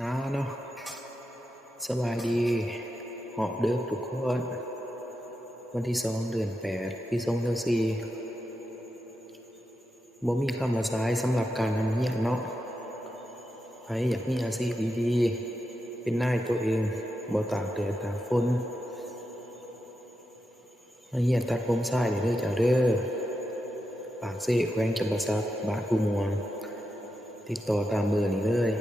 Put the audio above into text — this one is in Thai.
เนาะสบายดีหอบเด้อทุกคนวันที่2 เดือน 8ปี2024บ่มีคำว่าสายสำหรับการทำเฮียนเนาะใครอยากมีอาชีพดีๆเป็นนายตัวเองบ่ตากแดดตากฝนมาเฮียนตัดผมทรายเด้อจ้าเด้อปากเซ่แขวงจำปาสักบ้านผู้ม่วงติดต่อตามเบอร์นี้เลย